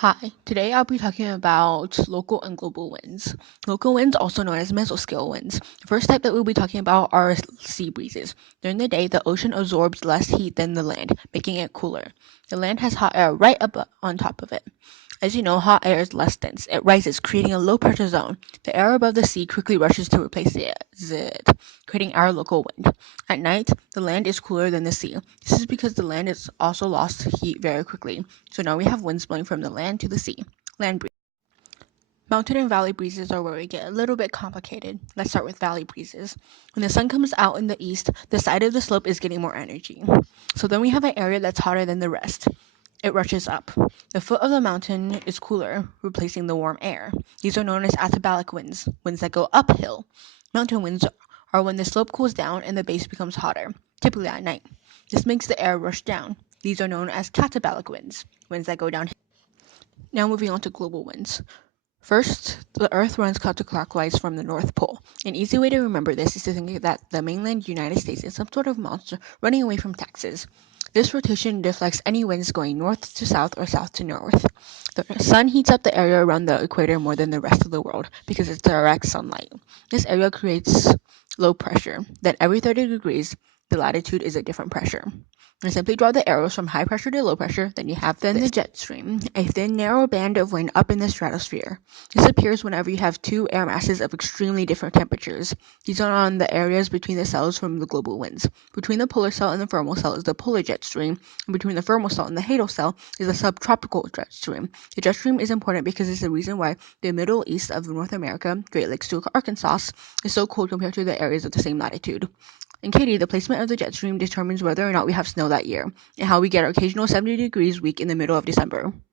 Hi, today I'll be talking about local and global winds. Local winds, also known as mesoscale winds. The first type that we'll be talking about are sea breezes. During the day, the ocean absorbs less heat than the land, making it cooler. The land has hot air right up on top of it. As you know, hot air is less dense. It rises, creating a low pressure zone. The air above the sea quickly rushes to replace it, creating our local wind. At night, the land is cooler than the sea. This is because the land has also lost heat very quickly. So now we have winds blowing from the land to the sea. Land breeze. Mountain and valley breezes are where we get a little bit complicated. Let's start with valley breezes. When the sun comes out in the east, the side of the slope is getting more energy. So then we have an area that's hotter than the rest. It rushes up. The foot of the mountain is cooler, replacing the warm air. These are known as atabalic winds, winds that go uphill. Mountain winds are when the slope cools down and the base becomes hotter, typically at night. This makes the air rush down. These are known as catabolic winds, winds that go downhill. Now moving on to global winds. First, the Earth runs counterclockwise from the North Pole. An easy way to remember this is to think that the mainland United States is some sort of monster running away from Texas. This rotation deflects any winds going north to south or south to north. The sun heats up the area around the equator more than the rest of the world because it's direct sunlight. This area creates low pressure. Then every 30 degrees, the latitude is a different pressure. And simply draw the arrows from high pressure to low pressure, then you have the jet stream, a thin, narrow band of wind up in the stratosphere. This appears whenever you have two air masses of extremely different temperatures. These are on the areas between the cells from the global winds. Between the polar cell and the thermal cell is the polar jet stream, and between the thermal cell and the hadal cell is the subtropical jet stream. The jet stream is important because it's the reason why the middle east of North America, Great Lakes to Arkansas, is so cold compared to the areas of the same latitude. In Katy, the placement of the jet stream determines whether or not we have snow that year, and how we get our occasional 70 degrees week in the middle of December.